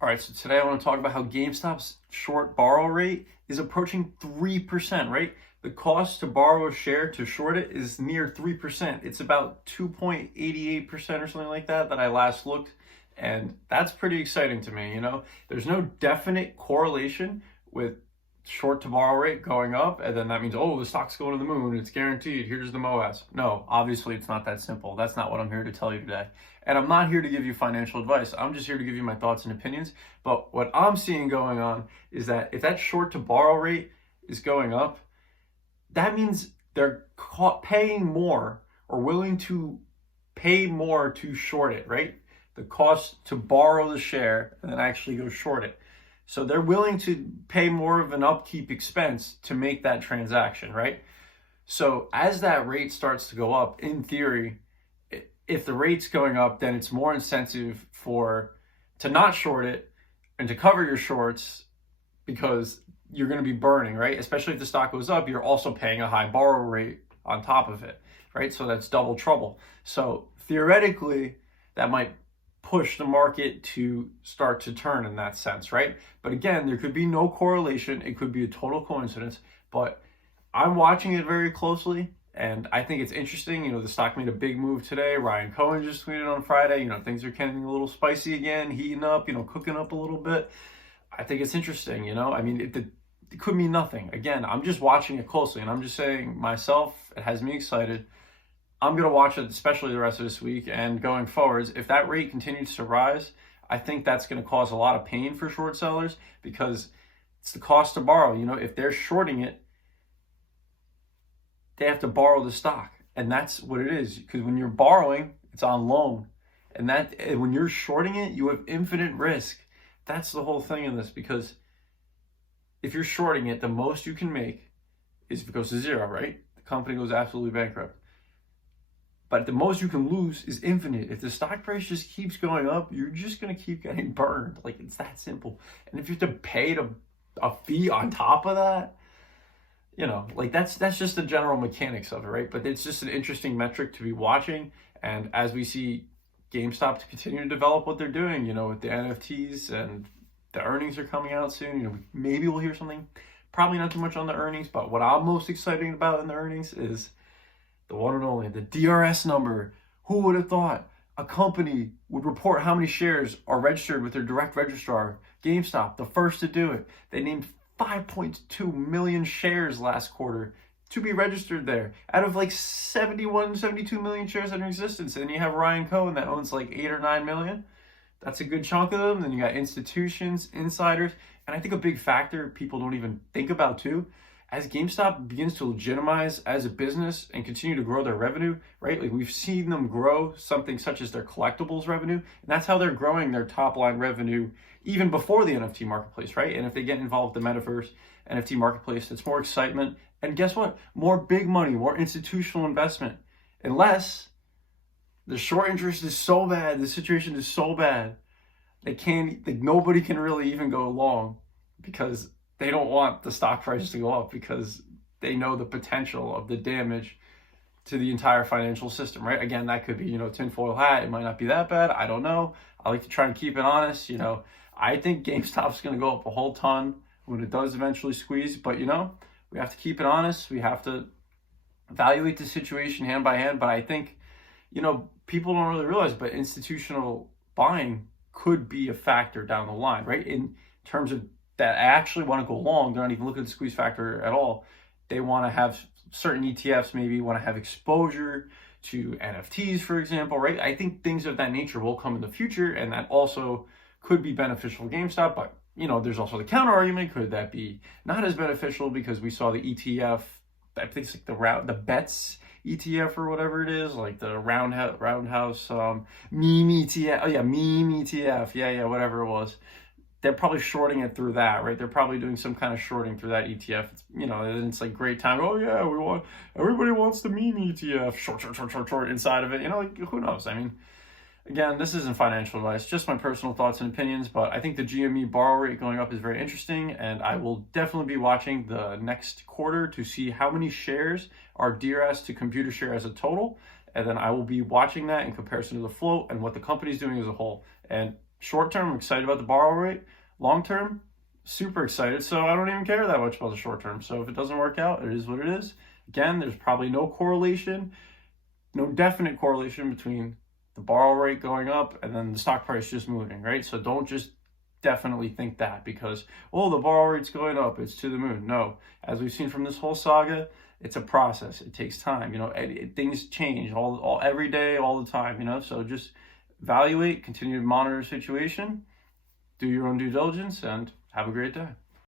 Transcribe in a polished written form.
All right, so today I want to talk about how GameStop's short borrow rate is approaching 3%, right? The cost to borrow a share to short it is near 3%. It's about 2.88% or something like that I last looked. And that's pretty exciting to me, There's no definite correlation with short to borrow rate going up, and then that means, oh, the stock's going to the moon, it's guaranteed, here's the MOASS. No, obviously it's not that simple. That's not what I'm here to tell you today. And I'm not here to give you financial advice. I'm just here to give you my thoughts and opinions. But what I'm seeing going on is that if that short to borrow rate is going up, that means they're paying more or willing to pay more to short it, right? The cost to borrow the share and then actually go short it. So they're willing to pay more of an upkeep expense to make that transaction, right? So as that rate starts to go up, in theory, if the rate's going up, then it's more incentive to not short it and to cover your shorts, because you're going to be burning, right? Especially if the stock goes up, you're also paying a high borrow rate on top of it, right? So that's double trouble. So theoretically, that might push the market to start to turn in that sense, right? But again, there could be no correlation. It could be a total coincidence, but I'm watching it very closely, and I think it's interesting. The stock made a big move today. Ryan Cohen just tweeted on Friday, things are getting a little spicy again, heating up, cooking up a little bit. I think it's interesting, I mean, it could mean nothing. Again, I'm just watching it closely, and I'm just saying myself, it has me excited. I'm going to watch it, especially the rest of this week and going forwards. If that rate continues to rise, I think that's going to cause a lot of pain for short sellers, because it's the cost to borrow. If they're shorting it, they have to borrow the stock. And that's what it is. Because when you're borrowing, it's on loan. And when you're shorting it, you have infinite risk. That's the whole thing in this, because if you're shorting it, the most you can make is if it goes to zero, right? The company goes absolutely bankrupt. But the most you can lose is infinite. If the stock price just keeps going up, you're just going to keep getting burned. Like, it's that simple. And if you have to pay a fee on top of that, that's just the general mechanics of it, right? But it's just an interesting metric to be watching. And as we see GameStop to continue to develop what they're doing, with the NFTs, and the earnings are coming out soon, maybe we'll hear something. Probably not too much on the earnings, but what I'm most excited about in the earnings is the one and only, the DRS number. Who would have thought a company would report how many shares are registered with their direct registrar? GameStop, the first to do it. They named 5.2 million shares last quarter to be registered there, out of like 72 million shares in existence. And you have Ryan Cohen that owns like 8 or 9 million. That's a good chunk of them. Then you got institutions, insiders, and I think a big factor people don't even think about too, as GameStop begins to legitimize as a business and continue to grow their revenue, right? Like, we've seen them grow something such as their collectibles revenue, and that's how they're growing their top line revenue even before the NFT marketplace, right? And if they get involved with the metaverse, NFT marketplace, it's more excitement. And guess what? More big money, more institutional investment. Unless the short interest is so bad, the situation is so bad, nobody can really even go long, because they don't want the stock price to go up, because they know the potential of the damage to the entire financial system, right? Again, that could be, tinfoil hat. It might not be that bad. I don't know. I like to try and keep it honest. I think GameStop's going to go up a whole ton when it does eventually squeeze. But, we have to keep it honest. We have to evaluate the situation hand by hand. But I think, people don't really realize, but institutional buying could be a factor down the line, right? In terms of that actually want to go long, they're not even looking at the squeeze factor at all. They want to have certain ETFs, maybe want to have exposure to NFTs, for example, right? I think things of that nature will come in the future, and that also could be beneficial for GameStop. But, there's also the counter argument. Could that be not as beneficial, because we saw the ETF, I think it's like the bets ETF or whatever it is, like the Roundhouse meme ETF. Oh yeah, meme ETF. Yeah, whatever it was. They're probably shorting it through that, right? They're probably doing some kind of shorting through that ETF. And it's like great time. Oh yeah, everybody wants the meme ETF. Short inside of it. Who knows? I mean, again, this isn't financial advice, just my personal thoughts and opinions, but I think the GME borrow rate going up is very interesting, and I will definitely be watching the next quarter to see how many shares are DRS to computer share as a total, and then I will be watching that in comparison to the float and what the company's doing as a whole. And Short term, I'm excited about the borrow rate. Long term, super excited. So I don't even care that much about the short term. So if it doesn't work out, it is what it is. Again, there's probably no correlation, no definite correlation between the borrow rate going up and then the stock price just moving, right? So don't just definitely think that because, oh, the borrow rate's going up, it's to the moon. No, as we've seen from this whole saga, it's a process. It takes time. Things change all every day, all the time. So just evaluate, continue to monitor the situation, do your own due diligence, and have a great day.